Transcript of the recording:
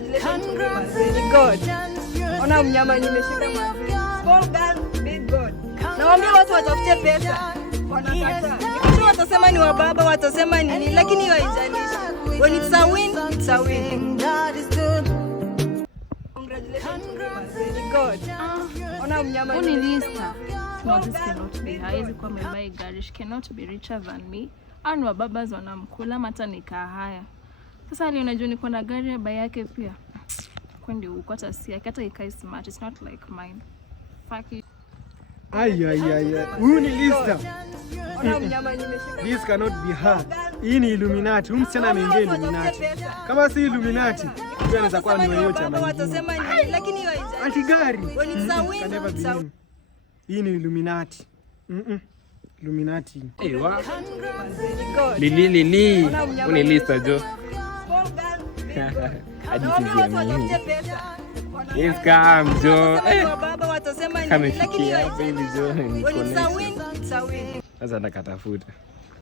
Congratulations to me, man. God. Ona mnyama nimeshika mazuri. Small girl, big God. Naomba watu watafute pesa. Wanakataa. Nikisema watasema ni wababa, watasema nini, lakini hiyo haijalishi. When it's a win, it's a win. Congratulations to me, man. God. Ona mnyama nimeshika. No, this cannot be. Haizi kwa mebai gari. She cannot be richer than me. Anu wababas wanamkula mata nikaa haya. Sasa ni unajua niko na gari ya bai yake pia. Kwende uko hata si yake hata ikai smart. It's not like mine. Fuck it. Ay. Huyu ni Lista. Ona mnyama nimeshika. This cannot be her. Hii ni Illuminati. Huyu msichana ameingia Illuminati. Kama si Illuminati, huyu anaweza kuwa ni wewe chama. Watasema nini, lakini hiyo haijalishi. Antigari. When it's a win, it's a win. Hii ni Illuminati. Illuminati. Ewa. Lili. Uni Lista jo. Hadithi ya mimi. Yes, come jo. Baba watasema nini, Kama lakini hiyo fikia baby jo. when it's a win, it's a win. Sasa nakatafuta.